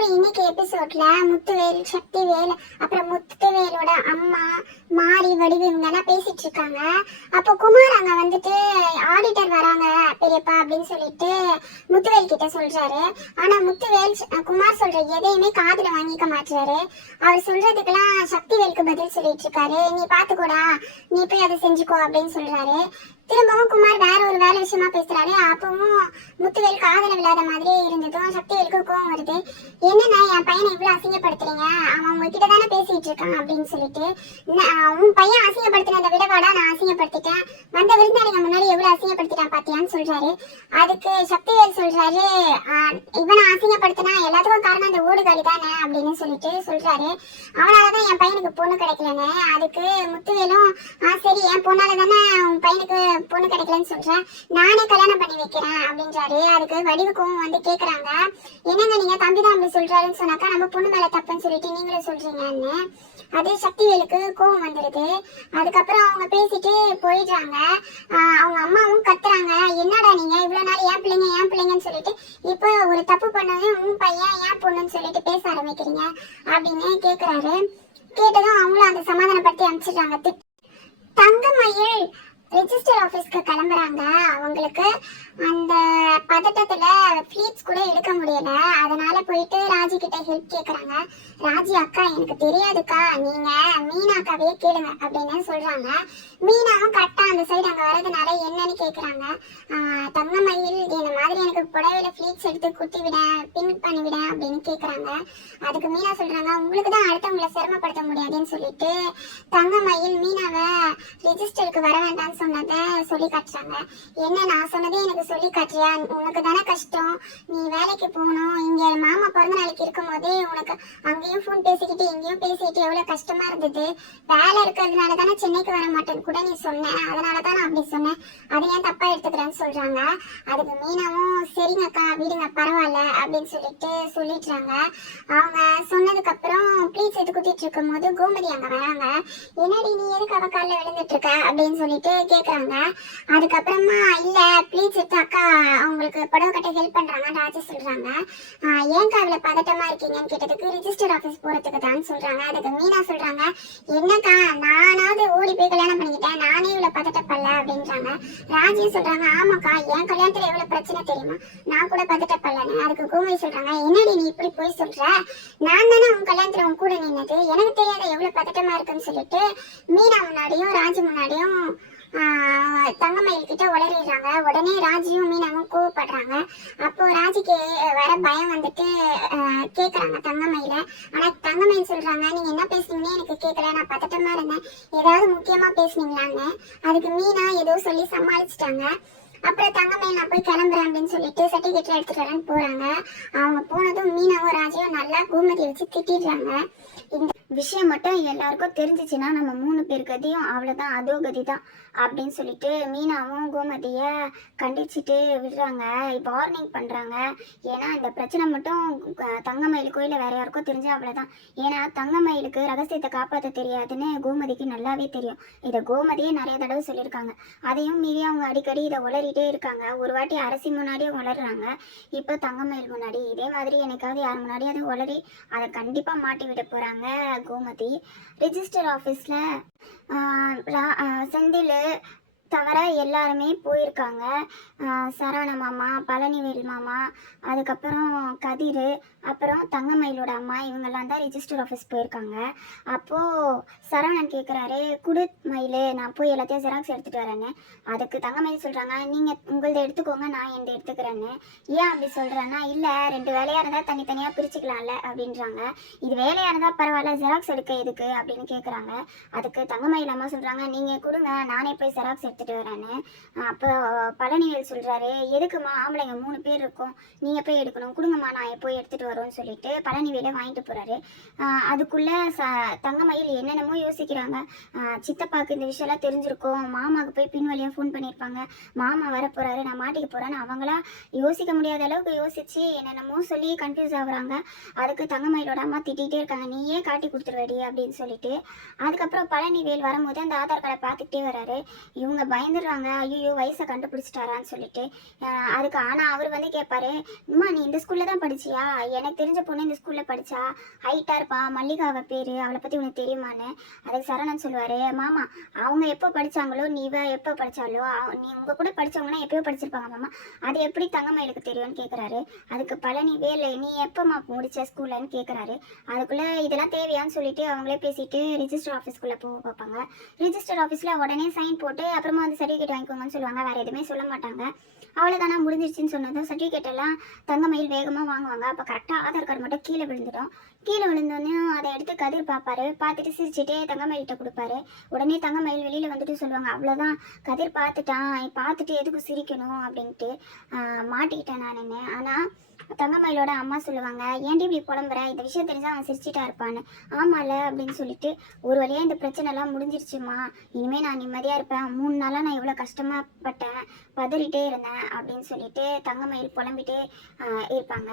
அப்புறம் இன்னைக்கு எபிசோட்ல முத்துவேல், சக்திவேல், அப்புறம் முத்துவேலோட அம்மா மாரி, வடிவு இவங்க எல்லாம் பேசிட்டு இருக்காங்க. அப்போ குமார் அங்க வந்துட்டு ஆடிட்டர் வராங்க பெரியப்பா அப்படின்னு சொல்லிட்டு முத்துவேல் கிட்ட சொல்றாரு. ஆனா முத்துவேல் குமார் சொல்ற எதையுமே காதுல வாங்கிக்க மாட்டாரு. அவர் சொல்றதுக்கெல்லாம் சக்திவேலுக்கு பதில் சொல்லிட்டு இருக்காரு. நீ பாத்துக்கோடா, நீ போய் அதை செஞ்சுக்கோ அப்படின்னு சொல்றாரு. திரும்பவும் குமார் வேற ஒரு வேலை விஷயமா பேசுறாரு. அப்பவும் முத்துவேல் காதல விழாத மாதிரியே இருந்ததும் சக்திவேலுக்கு கோவம் வருது. என்னன்னா என் பையனை இவ்வளவு அசிங்கப்படுத்துறீங்க, அவன் உங்ககிட்ட தானே பேசிட்டு இருக்கான் அப்படின்னு சொல்லிட்டு, உன் பையன் அசிங்கப்படுத்தினதை விடவாடா நான் அசிங்கப்படுத்திட்டேன், வந்த விருந்தாளிங்க முன்னாடி எவ்வளவு அசிங்கப்படுத்திட்டான் பாத்தியான்னு சொல்றாரு. அதுக்கு சக்திவேல் சொல்றாரு, இவனை அசிங்கப்படுத்தினா எல்லாத்துக்கும் காரணம் அந்த ஓடுகாலி தானே அப்படின்னு சொல்லிட்டு சொல்றாரு. அவனாலதான் என் பையனுக்கு பொண்ணு கிடைக்கலன்னு. அதுக்கு முத்துவேலும் சரி என் பொண்ணால தானே உன் பையனுக்கு பொண்ணு கிடைக்கலன்னு சொல்றேன், நானே கல்யாணம் பண்ணி வைக்கிறேன் அப்படின்றாரு. அதுக்கு வடிவுக்கும் வந்து கேக்குறாங்க, என்னங்க நீங்க தம்பி தான் அப்படி சொல்றாருன்னு சொன்னாக்கா நம்ம பொண்ணு மேல தப்புன்னு சொல்லிட்டு நீங்களும் சொல்றீங்கன்னு. அது சக்திவேலுக்கு கோவம் வந்துடுது. அதுக்கப்புறம் அவங்க பேசிட்டு போயிடுறாங்க. அவங்க அம்மாவும் கத்துறாங்க, என்னடா நீங்க இவ்வளவு நாள் ஏன் பிள்ளைங்கன்னு சொல்லிட்டு இப்போ ஒரு தப்பு பண்ணவே உன் பையன் ஏன் பொண்ணுன்னு சொல்லிட்டு பேச ஆரம்பிக்கிறீங்க அப்படின்னு கேக்குறாரு. கேட்டதும் அவங்களும் அந்த சமாதானப்படுத்தி அனுப்பிச்சிடுறாங்க. தங்கமயில் ரெஜிஸ்டர் ஆபீஸ்க்கு கிளம்புறாங்க. அவங்களுக்கு அந்த பதட்டத்துல ஃபிளீட்ஸ் கூட எடுக்க முடியல. அதனால போயிட்டு ராஜி கிட்ட ஹெல்ப் கேக்குறாங்க. ராஜி அக்கா எனக்கு தெரியாதுக்கா, நீங்க மீனா அக்காவையே கேளுங்க அப்படின்னு சொல்றாங்க. மீனாவும் கரெக்டா அந்த சைடு அங்க வரதுனால என்னன்னு கேக்குறாங்க. தங்கமயில் இந்த மாதிரி எனக்கு புடவையில ஃபிளீட்ஸ் எடுத்து குத்தி விட, பின் பண்ணிவிட அப்படின்னு கேக்குறாங்க. அதுக்கு மீனா சொல்றாங்க, உங்களுக்கு தான் அடுத்தவங்களை சிரமப்படுத்த முடியாதுன்னு சொல்லிட்டு தங்கமயில் மீனாவை ரெஜிஸ்டருக்கு வர வேண்டாம்னு சொன்னதை சொல்லி காட்டுறாங்க. என்ன நான் சொன்னதே எனக்கு சொல்லி காட்டுறியா, உனக்கு தானே கஷ்டம், நீ வேலைக்கு போகணும், இங்க மாமா பிறந்த நாளைக்கு இருக்கும் போதே உனக்கு அங்கேயும் ஃபோன் பேசிக்கிட்டு இங்கேயும் பேசிக்கிட்டு எவ்வளவு கஷ்டமா இருந்தது, வேலை இருக்கிறதுனால தானே சென்னைக்கு வர மாட்டேன்னு கூட நீ சொன்ன, அதனாலதான் நான் அப்படி சொன்னேன், அதை ஏன் தப்பா எடுத்துக்கிறேன்னு சொல்றாங்க. அதுக்கு மீனாவும் சரிங்கக்கா விடுங்க பரவாயில்ல அப்படின்னு சொல்லிட்டு சொல்லிடுறாங்க. அவங்க சொன்னதுக்கு அப்புறம் ப்ளீஸ் எடுத்து குத்திட்டு இருக்கும் போது கோமதி அங்க வராங்க. என்னடி நீ எதுக்கு அவ காலில் விழுந்துட்டு இருக்க அப்படின்னு சொல்லிட்டு கேக்குறாங்க. அதுக்கப்புறமா இல்ல ப்ளீஸ் எடுத்து அக்கா அவங்களுக்கு புடவை கட்ட ஹெல்ப் பண்றாங்க ராஜி சொல்றாங்க. ஏன் காவில பதட்டமா இருக்கீங்கன்னு கேட்டதுக்கு ரிஜிஸ்டர் ஆபீஸ் போறதுக்கு தான் சொல்றாங்க. அதுக்கு மீனா சொல்றாங்க, என்னக்கா நானாவது ஓடி போய் கல்யாணம் பண்ணிக்கிட்டேன், நானே இவ்வளவு பதட்டப்படல அப்படின்றாங்க. ராஜி சொல்றாங்க, ஆமாக்கா என் கல்யாணத்துல எவ்வளவு பிரச்சனை தெரியுமா, நான் கூட பதட்டப்படலன்னு. அதுக்கு கோமதி சொல்றாங்க, என்னடி நீ இப்படி போய் சொல்ற, நான் தானே உன் கல்யாணத்துல உன் கூட நின்னது, எனக்கு தெரியாத எவ்வளவு பதட்டமா இருக்குன்னு சொல்லிட்டு மீனா முன்னாடியும் ராஜி முன்னாடியும் தங்கமயில் கிட்ட உளறிடுறாங்க. உடனே ராஜியும் மீனாவும் கோவப்படுறாங்க. அப்போ ராஜிக்கு வர பயம் வந்துட்டு கேக்குறாங்க தங்கமயில. ஆனா தங்கமயில் சொல்றாங்க, நீங்க என்ன பேசுனீங்கன்னு எனக்கு கேட்கல, நான் பதட்டமா இருந்தேன், ஏதாவது முக்கியமா பேசுனீங்களான்னு. அதுக்கு மீனா ஏதோ சொல்லி சமாளிச்சிட்டாங்க. அப்புறம் தங்கமயில் நான் போய் கிளம்புறேன் அப்படின்னு சொல்லிட்டு சர்டிபிகேட் எடுத்துட்டு வரேன்னு போறாங்க. அவங்க போனதும் மீனாவும் ராஜியும் நல்லா கோமதி வச்சு திட்டிடுறாங்க. இந்த விஷயம் மட்டும் எல்லாருக்கும் தெரிஞ்சிச்சுன்னா நம்ம 3 பேர் கதையும் அவ்வளோதான், அதோ கதி தான் அப்படின்னு சொல்லிட்டு மீனாவும் கோமதியை கண்டிச்சுட்டு விடுறாங்க, வார்னிங் பண்ணுறாங்க. ஏன்னா இந்த பிரச்சனை மட்டும் தங்கமயிலுக்கோ இல்லை வேற யாருக்கோ தெரிஞ்சா அவ்வளோதான். ஏன்னா தங்கமயிலுக்கு ரகசியத்தை காப்பாற்ற தெரியாதுன்னு கோமதிக்கு நல்லாவே தெரியும். இதை கோமதியே நிறைய தடவை சொல்லியிருக்காங்க. அதையும் மீறி அவங்க அடிக்கடி இதை உளறிட்டே இருக்காங்க. ஒரு வாட்டி அரசி முன்னாடியே உளறுறாங்க, இப்போ தங்கமயில் முன்னாடி. இதே மாதிரி எனக்காவது யார் முன்னாடியாவது உளறி அதை கண்டிப்பாக மாட்டி விட போகிறாங்க கோமதி. ரிஜிஸ்டர் ஆஃபீஸில் செந்தில் தவிர எல்லாருமே போயிருக்காங்க. சரவண மாமா, பழனிவேல் மாமா, அதுக்கப்புறம் கதிர், அப்புறம் தங்கமயிலோட அம்மா, இவங்கெல்லாம் தான் ரிஜிஸ்டர் ஆஃபீஸ் போயிருக்காங்க. அப்போது சரவணன் கேட்குறாரு, குடு மயில் நான் போய் எல்லாத்தையும் ஜெராக்ஸ் எடுத்துகிட்டு வரேன்னு. அதுக்கு தங்கமயில் சொல்கிறாங்க, நீங்கள் உங்களது எடுத்துக்கோங்க, நான் என்னை எடுத்துக்கிறேன்னு. ஏன் அப்படி சொல்கிறேன்னா, இல்லை 2 வேலையாக இருந்தால் தனித்தனியாக பிரிச்சுக்கலாம்ல அப்படின்றாங்க. இது வேலையாக இருந்தால் பரவாயில்ல, ஜெராக்ஸ் எடுக்க எதுக்கு அப்படின்னு கேட்குறாங்க. அதுக்கு தங்கமயில் அம்மா சொல்கிறாங்க, நீங்கள் கொடுங்க நானே போய் ஜெராக்ஸ் எடுத்துகிட்டு வரேன்னு. அப்போ பழனிவேல் சொல்கிறாரு, எதுக்குமா ஆம்பளைங்க 3 பேர் இருக்கோம், நீங்கள் போய் எடுக்கணும், கொடுங்கம்மா நான் போய் எடுத்துகிட்டு வரோன்னு சொல்லிட்டு பழனிவேலை வாங்கிட்டு போகிறாரு. அதுக்குள்ளே தங்கமயில் என்னென்னமோ யோசிக்கிறாங்க. சித்தப்பாவுக்கு இந்த விஷயம்லாம் தெரிஞ்சிருக்கும், மாமாவுக்கு போய் பின்வழியாக ஃபோன் பண்ணியிருப்பாங்க, மாமா வர போகிறாரு, நான் மாட்டிக்க போகிறேன்னு அவங்களா யோசிக்க முடியாத அளவுக்கு யோசித்து என்னென்னமோ சொல்லி கன்ஃபியூஸ் ஆகுறாங்க. அதுக்கு தங்கமயிலோட அம்மா திட்டிகிட்டே இருக்காங்க, நீயே காட்டி கொடுத்துருவடி அப்படின்னு சொல்லிட்டு. அதுக்கப்புறம் பழனிவேல் வரும்போது அந்த ஆதார் கார்டை பார்த்துக்கிட்டே வராரு. இவங்க பயந்துடுறாங்க, ஐயோ வயசை கண்டுபிடிச்சிட்டாரான்னு சொல்லிட்டு. அதுக்கு ஆனால் அவர் வந்து கேட்பாரு, அம்மா நீ இந்த ஸ்கூலில் தான் படிச்சியா, எனக்கு தெரிஞ்ச பொண்ணு இந்த ஸ்கூல்ல படிச்சா, ஹைட்டா இருப்பா, மல்லிகா அவ பேரு, அவளை பத்தி உனக்கு தெரியுமான்னு. அதுக்கு சரவணன் சொல்லுவாரு, மாமா அவங்க எப்போ படிச்சாங்களோ நீ எப்போ படிச்சாலோ நீ உங்க கூட படிச்சவங்கன்னா எப்பயோ படிச்சிருப்பாங்க மாமா, அது எப்படி தங்கமயிலுக்கு தெரியும்னு கேட்குறாரு. அதுக்கு பழனி வேலை நீ எப்போம்மா முடிச்ச ஸ்கூல்லன்னு கேட்குறாரு. அதுக்குள்ள இதெல்லாம் தேவையான்னு சொல்லிட்டு அவங்களே பேசிட்டு ரிஜிஸ்டர் ஆஃபீஸ்க்குள்ள போக பார்ப்பாங்க. ரிஜிஸ்டர் ஆஃபீஸில் உடனே சைன் போட்டு அப்புறமா வந்து சர்டிஃபிகேட் வாங்கிக்கோங்கன்னு சொல்லுவாங்க. வேறு எதுவுமே சொல்ல மாட்டாங்க. அவ்வளோதானா முடிஞ்சிருச்சுன்னு சொன்னதும் சர்டிஃபிகேட் எல்லாம் தங்கமயில் வேகமாக வாங்குவாங்க. அப்போ கரெக்டாக ஆதார் கார்டு மட்டும் கீழே விழுந்துடும். கீழே விழுந்தோடனே அதை எடுத்து கதிர் பார்ப்பாரு. பார்த்துட்டு சிரிச்சுட்டே தங்கமயில்கிட்ட கொடுப்பாரு. உடனே தங்கமயில் வெளியில் வந்துட்டு சொல்லுவாங்க, அவ்வளோதான் கதிர் பார்த்துட்டான், பார்த்துட்டு எதுக்கு சிரிக்கணும் அப்படின்ட்டு மாட்டிக்கிட்டேன் நான். ஆனால் தங்கமயிலோட அம்மா சொல்லுவாங்க, ஏன்டி இப்படி புலம்புற, இந்த விஷயம் தெரிஞ்சா அவன் சிரிச்சிட்டா இருப்பான்னு. ஆமால அப்படின்னு சொல்லிட்டு, ஒரு வழியாக இந்த பிரச்சனைலாம் முடிஞ்சிருச்சுமா, இனிமேல் நான் நிம்மதியாக இருப்பேன், 3 நாளாக நான் எவ்வளோ கஷ்டமாப்பட்டேன், பதறிட்டே இருந்தேன் அப்படின்னு சொல்லிட்டு தங்கமயில் புலம்பிட்டே இருப்பாங்க.